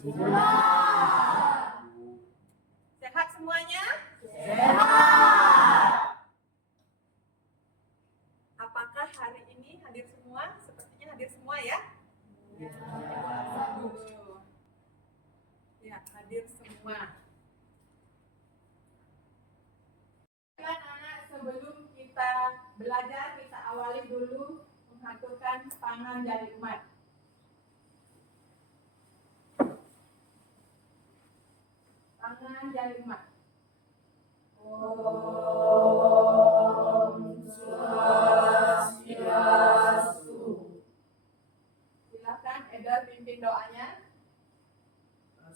Siap. Sehat semuanya? Sehat. Apakah hari ini hadir semua? Sepertinya hadir semua ya? Ya. Ya, hadir semua. Anak-anak, sebelum kita belajar, kita awali dulu mengaturkan tangan jari umat. Tangan jari umat. Om Swastiastu. Silakan Eder pimpin doanya.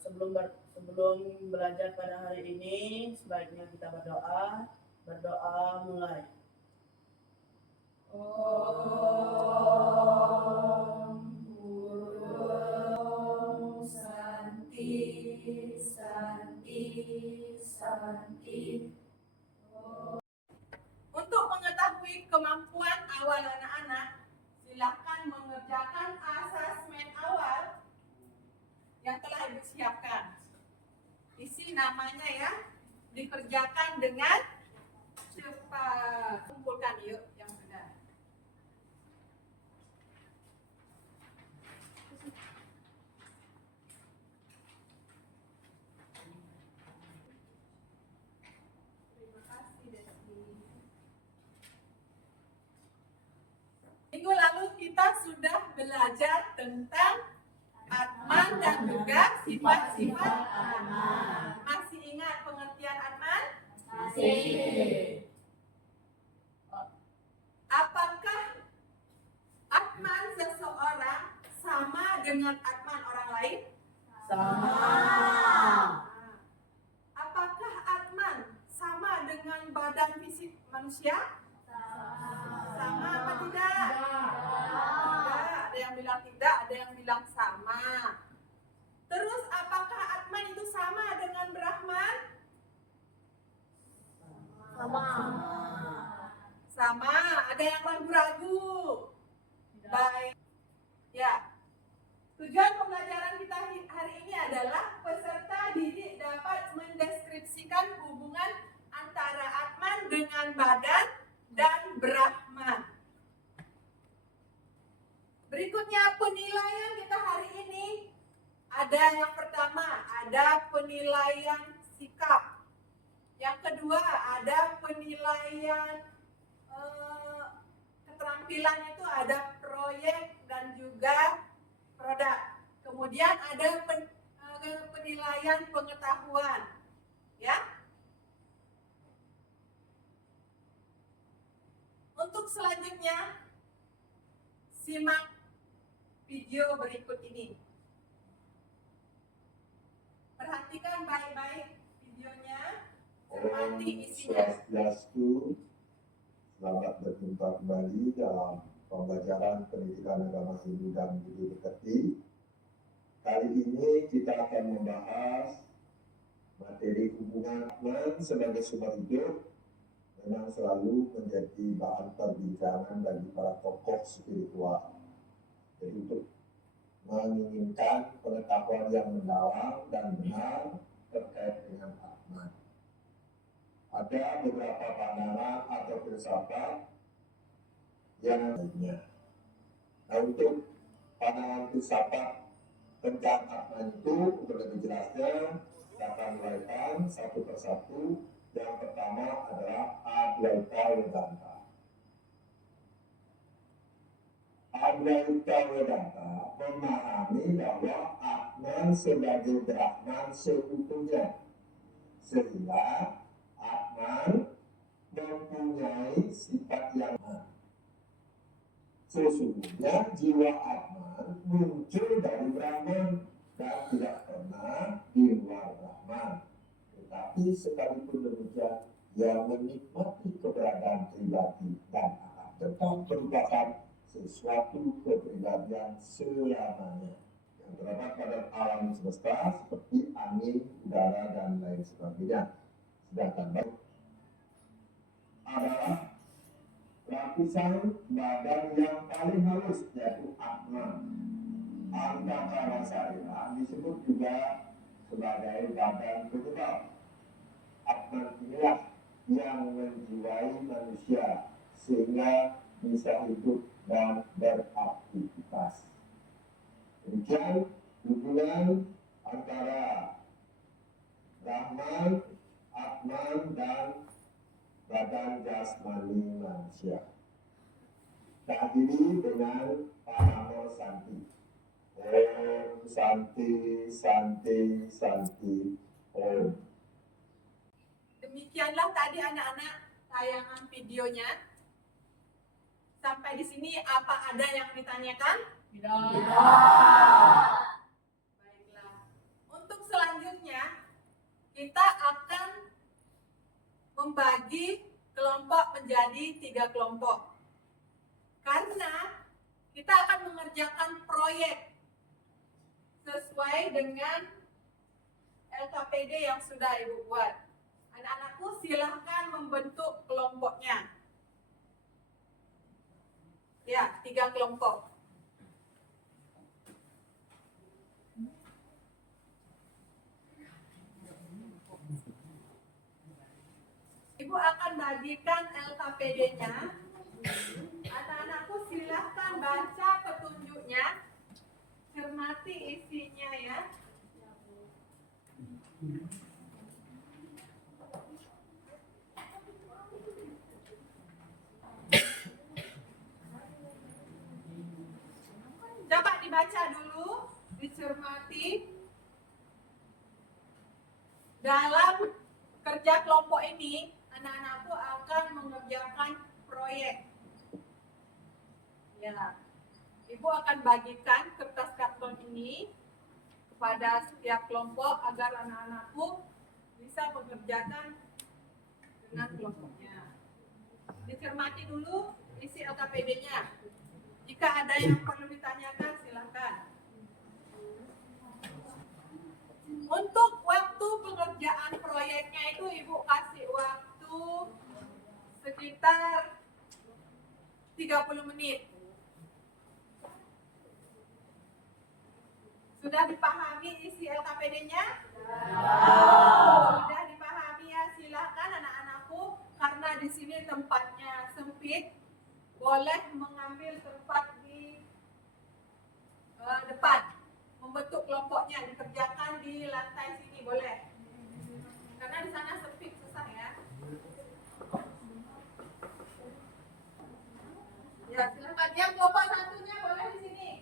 Sebelum belajar pada hari ini, sebaiknya kita berdoa. Berdoa mulai. Om Guru Santi Santi Santi. Untuk mengetahui kemampuan awal anak-anak, silakan mengerjakan asesmen awal yang telah Ibu siapkan. Isi namanya ya, dikerjakan dengan cepat. Kumpulkan yuk yang benar. Terima kasih Desi. Minggu lalu kita sudah belajar tentang Atman dan juga sifat-sifat Atman. Masih ingat pengertian Atman? Masih. Apakah Atman seseorang sama dengan Atman orang lain? Sama. Apakah Atman sama dengan badan fisik manusia? Sama apa tidak? Tidak. Ada yang bilang tidak, ada yang bilang sama. Terus apakah Atman itu sama dengan Brahman? Sama. Sama. Ada yang ragu-ragu? Baik. Ya. Tujuan pembelajaran kita hari ini adalah peserta didik dapat mendeskripsikan hubungan antara Atman dengan badan dan Brahman. Berikutnya penilaian kita hari ini. Ada yang pertama, ada penilaian sikap. Yang kedua, ada penilaian keterampilan, itu ada proyek dan juga produk. Kemudian ada penilaian pengetahuan. Ya. Untuk selanjutnya, simak video berikut ini. Perhatikan baik-baik videonya, cermati Om isinya. Swastiastu. Selamat berjumpa kembali dalam pembelajaran pendidikan agama Hindu dan Budi Pekerti. Kali ini kita akan membahas materi hubungan Atman sebagai sumber hidup. Memang selalu menjadi bahan perbincangan bagi para tokoh spiritual. Jadi untuk menginginkan pengetahuan yang mendalam dan benar terkait dengan Atman. Ada beberapa pandangan atau filsafat yang lainnya. Nah, untuk pandangan filsafat tentang Atman itu, untuk lebih jelasnya, kita akan mulaikan satu persatu. Yang pertama adalah Advaita Vedanta. Advaita Vedanta memahami bahwa Atman sebagai Brahman seutuhnya, sehingga Atman mempunyai sifat yang sesungguhnya jiwa Atman muncul dari Brahman dan tidak pernah di luar Brahman. Tetapi sekalipun demikian, ia menikmati keberadaan pribadi dan akan tetap merupakan sesuatu kepribadian selamanya yang terdapat pada alam semesta seperti angin, udara, dan lain sebagainya. Sedangkan baut adalah lapisan badan yang paling halus, yaitu Atman. Angkara syariah disebut juga sebagai badan penyebab. Atman inilah yang menjiwai manusia sehingga bisa hidup dan beraktivitas. Demikian hubungan antara Brahman, Atman, dan badan jasmani manusia. Diakhiri dengan Paramo Santi. Om Santi, Santi, Santi, Om. Demikianlah tadi anak-anak tayangan videonya. Sampai di sini apa ada yang ditanyakan? Baiklah. Untuk selanjutnya kita akan membagi kelompok menjadi 3 kelompok. Karena kita akan mengerjakan proyek sesuai dengan LKPD yang sudah Ibu buat. Anak-anakku silahkan membentuk kelompoknya. Ya, 3 kelompok. Ibu akan bagikan LKPD-nya. Anak-anakku silahkan baca petunjuknya. Cermati isinya ya. Coba dibaca dulu, dicermati. Dalam kerja kelompok ini, anak-anakku akan mengerjakan proyek. Ya, Ibu akan bagikan kertas karton ini kepada setiap kelompok agar anak-anakku bisa mengerjakan dengan kelompoknya. Dicermati dulu isi LKPD-nya. Jika ada yang perlu ditanyakan, silakan. Untuk waktu pengerjaan proyeknya itu Ibu kasih waktu sekitar 30 menit. Sudah dipahami isi LKPD-nya? Sudah dipahami ya, silakan anak-anakku, karena di sini tempatnya sempit, boleh mengambil tempat di depan, membentuk kelompoknya, dikerjakan di lantai sini boleh, karena di sana sempit, susah ya. Ya silakan, yang kelompok satunya boleh di sini.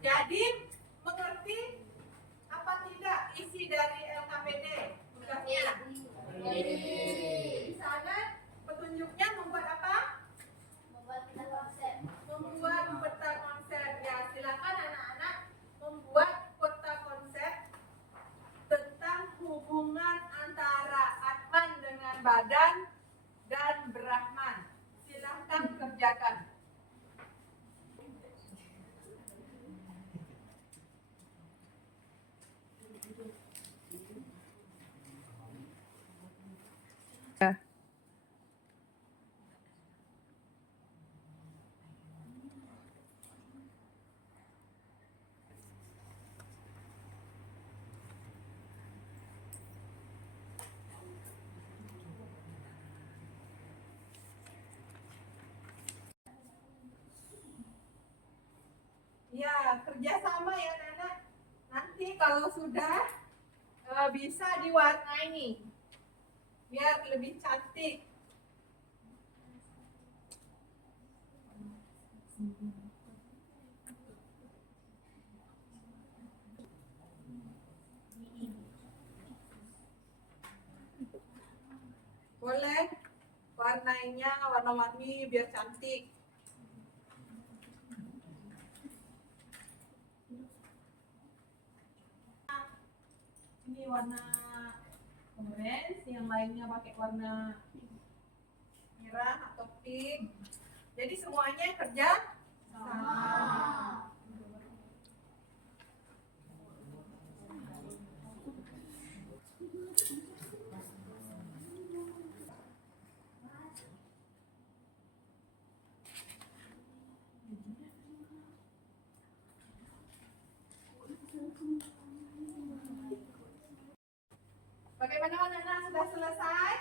Jadi, mengerti apa tidak isi dari LKPD? Tugasnya. Di sana petunjuknya membuat apa? Membuat peta konsep. Ya, silakan anak-anak membuat peta konsep tentang hubungan antara Atman dengan badan dan Brahman. Silakan kerjakan. Ya, kerjasama ya anak-anak. Nanti kalau sudah bisa diwarnai biar lebih cantik. Boleh warnainya warna-warni biar cantik. Ini warna orange, yang lainnya pakai warna merah atau pink. Jadi semuanya kerja sama. Bagaimana anak-anak, sudah selesai?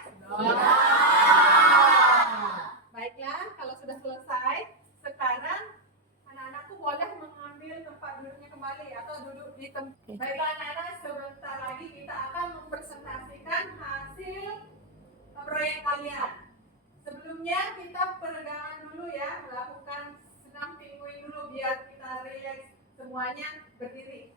Baiklah, kalau sudah selesai, sekarang anak-anakku boleh mengambil tempat duduknya kembali atau duduk di tempat. Baiklah anak-anak, sebentar lagi kita akan mempresentasikan hasil proyek kalian. Sebelumnya kita peregangan dulu ya, melakukan senam penguin dulu biar kita rileks semuanya berdiri.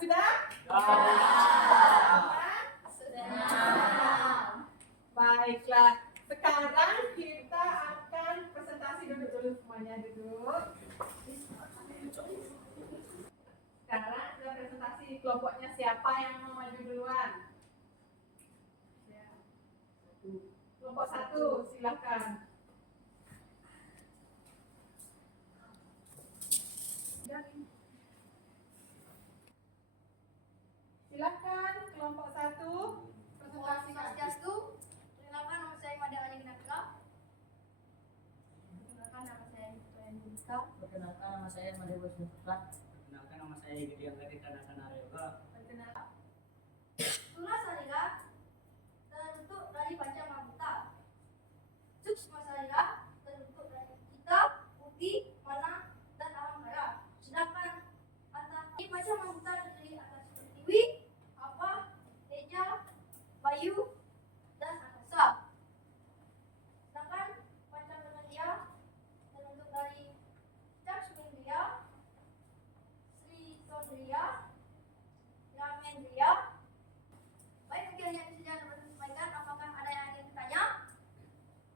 Sudah? Baiklah, sekarang kita akan presentasi dulu semuanya duduk. Sekarang kita presentasi kelompoknya siapa yang mau maju duluan. Kelompok 1, silakan. Silakan kelompok 1 presentasi. Perkenalkan nama saya Mada Ani Ginaka. Perkenalkan nama saya Tuan Ginka. Perkenalkan nama saya Madewa Sutra. Perkenalkan nama saya Gideon dari Tanakan Aryoga. Perkenalkan. Tunas Sarira terbentuk dari Pancamabutta. Suksma Sarira terbentuk dari kitab, bukti, mana, dan alam raya. Sedangkan antara Pancamabutta terdiri atas Pertiwi, Apa, Teja, Bayu, dan Angkasa. Sedangkan Pancamudaya terbentuk dari Caksmindriya, Sri Sondriya, Ramendriya. Baik, mungkin hanya itu saja dapat disampaikan. Apakah ada yang ingin bertanya?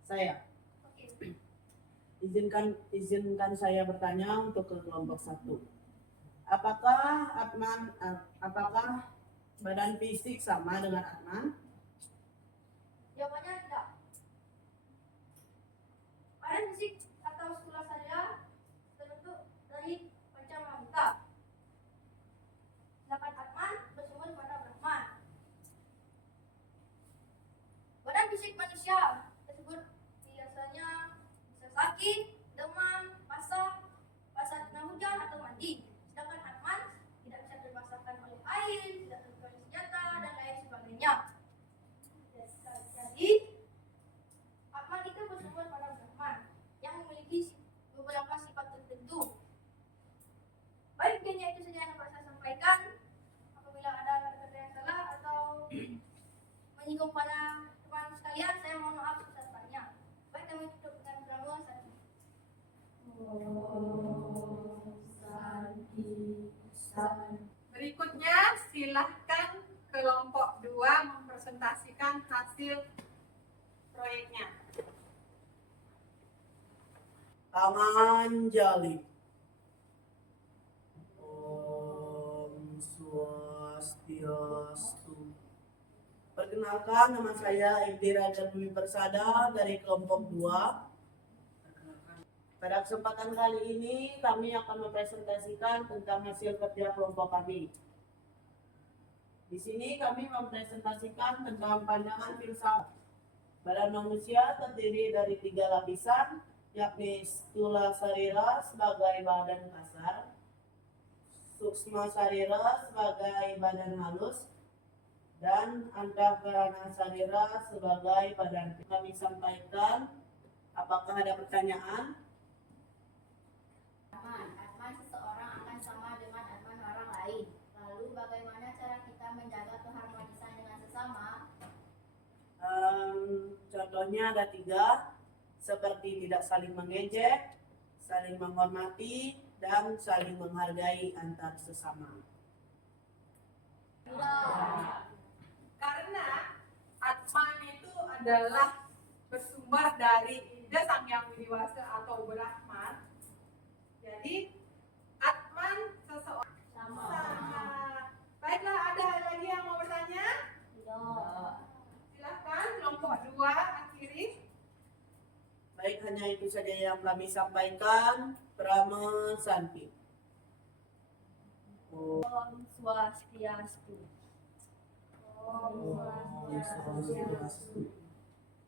Saya. Oke. Izinkan saya bertanya untuk ke kelompok 1. Apakah badan fisik sama dengan Atman? Jawabannya tidak. Badan fisik atau struktur sarira terbentuk dari Pancamabutta. Sedangkan Atman bersumber pada Brahman. Badan fisik manusia tersebut biasanya bisa sakit, demam, basah kena hujan atau mandi. Sedangkan Atman tidak bisa terbasahkan oleh air, tidak terluka oleh senjata, dan lain sebagainya. Jadi, Atman itu bersumber pada Brahman yang memiliki beberapa sifat tertentu. Baik, mungkin itu saja yang dapat saya sampaikan. Apabila ada kata-kata yang salah atau menyinggung pada teman sekalian, saya mohon maaf sebesar-besarnya. Baik, kami tutup dengan peramuan satu. Berikutnya silahkan kelompok 2 mempresentasikan hasil proyeknya. Pamanjali. Om Swastiastu. Perkenalkan, nama saya Indira Bumi Persada dari kelompok 2. Pada kesempatan kali ini kami akan mempresentasikan tentang hasil kerja kelompok kami. Di sini kami mempresentasikan tentang pandangan filsafat. Badan manusia terdiri dari 3 lapisan, yakni stula sarira sebagai badan kasar, suksma sarira sebagai badan halus, dan antahkarana sarira sebagai badan. Kami sampaikan, apakah ada pertanyaan? Atman seseorang akan sama dengan Atman orang lain. Lalu bagaimana cara kita menjaga keharmonisan dengan sesama? Contohnya ada 3. seperti tidak saling mengejek, saling menghormati, dan saling menghargai antar sesama. Karena Atman itu adalah bersumber dari ide Sang Yang Widi Wasa atau Brahman. Jadi Atman seseorang sama. Baiklah, ada lagi yang mau bertanya? Silahkan kelompok 2 akhiri. Baik, hanya itu saja yang kami sampaikan. Brahma Santi. Om Swastiastu.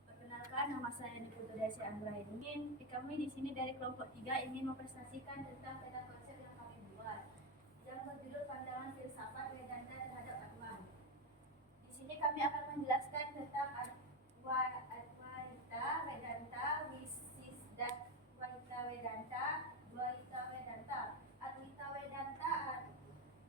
Perkenalkan, nama saya Niputu Desi Anggraini. Kami di sini dari kelompok 3 ingin mempresentasikan tentang peta konsep yang kami buat, yang berjudul Pandangan Filsafat Vedanta terhadap Atman. Di sini kami akan menjelaskan tentang Advaita Vedanta, Visisdvaita Vedanta, Dvaita Vedanta. Advaita Vedanta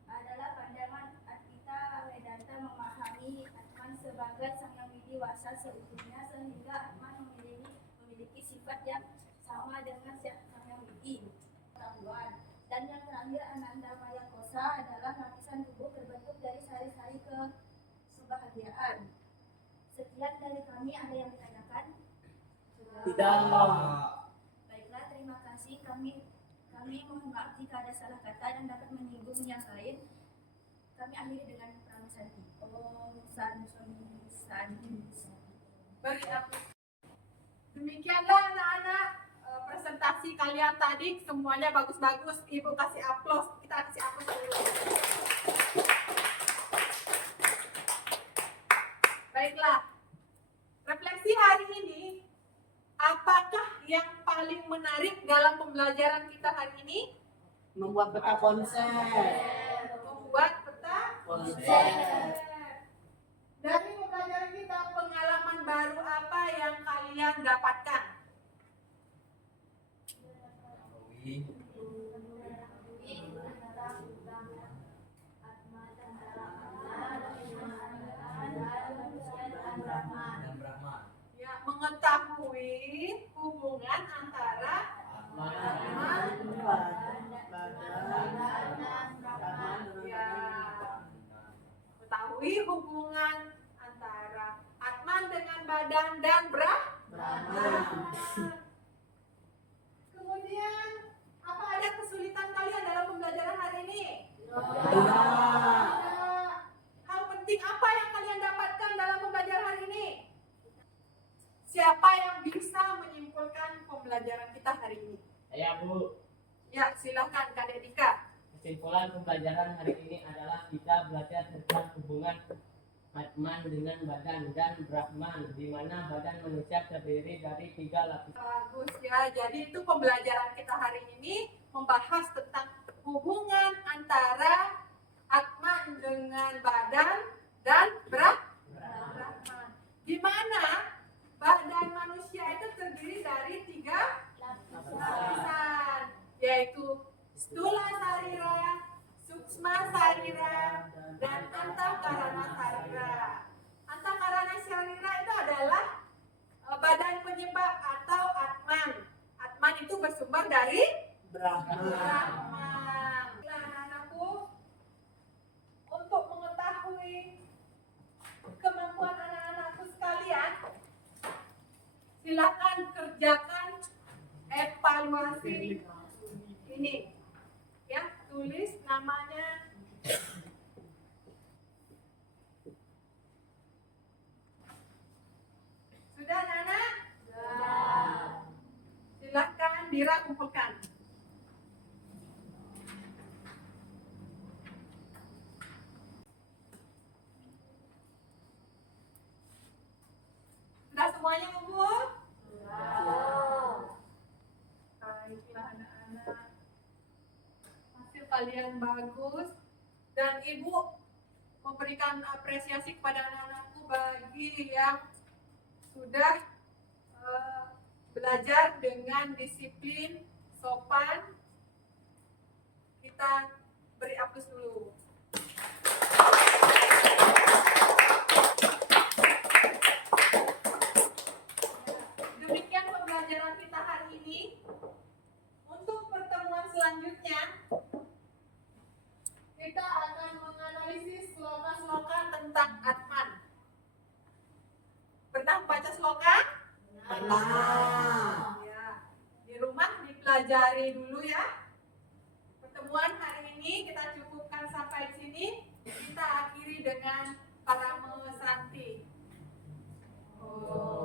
adalah pandangan Advaita Vedanta memahami Atman sebagai Sang Yang Widi Wasa seutuhnya, sehingga Atman memiliki sifat yang sama dengan Sang Yang Widi pengetahuan. Dan yang terakhir, Ananda Maya Kosa adalah lapisan tubuh terbentuk dari sari-sari kebahagiaan. Sekian dari kami, ada yang ditanyakan? Tidak. Baiklah, terima kasih. Kami mohon maaf jika ada salah kata dan dapat menyinggung yang lain. Kami akhiri dengan pranasanti. Om Santi. Demikianlah anak-anak presentasi kalian tadi, semuanya bagus-bagus. Ibu kasih aplaus, kita kasih aplaus dulu. Baiklah, refleksi hari ini, apakah yang paling menarik dalam pembelajaran kita hari ini? Membuat peta konsep. Membuat peta Konsep. Dari pembelajaran kita, pengalaman baru apa yang kalian dapatkan? Ya, mengetahui hubungan antara Atman ya, mengetahui hubungan antara Atman dengan badan dan Brahman. Kemudian, apa ada kesulitan kalian dalam pembelajaran hari ini? Tidak. Hal penting apa yang kalian dapatkan dalam pembelajaran hari ini? Siapa yang bisa menyimpulkan pembelajaran kita hari ini? Saya Bu, Ya, silakan Kak Dika. kesimpulan pembelajaran hari ini adalah kita belajar tentang hubungan Atman dengan badan dan Brahman, di mana badan manusia terdiri dari 3 lapisan. Bagus ya. Jadi itu pembelajaran kita hari ini membahas tentang hubungan antara Atman dengan badan dan Brahman. Di mana badan manusia itu terdiri dari 3 lapisan, yaitu Stula Sarira, Suksma Sarira, dan Antakarana Sarira. Antakarana Sarira itu adalah badan penyebab atau Atman. Atman itu bersumber dari Brahma. Brahman. Nah, anak-anakku, untuk mengetahui kemampuan anak-anakku sekalian, silakan kerjakan evaluasi ini. Ya, tulis namanya. Sudah, anak-anak? Silakan Dira kumpulkan. Sudah semuanya ngumpul? Baiklah anak-anak. Hasil kalian bagus. Dan Ibu memberikan apresiasi kepada anak-anakku bagi yang sudah belajar dengan disiplin, sopan. Kita beri aplaus dulu. Demikian pembelajaran Allah. Ya, di rumah dipelajari dulu ya. Pertemuan hari ini kita cukupkan sampai sini. Kita akhiri dengan Parame Santi. Oh.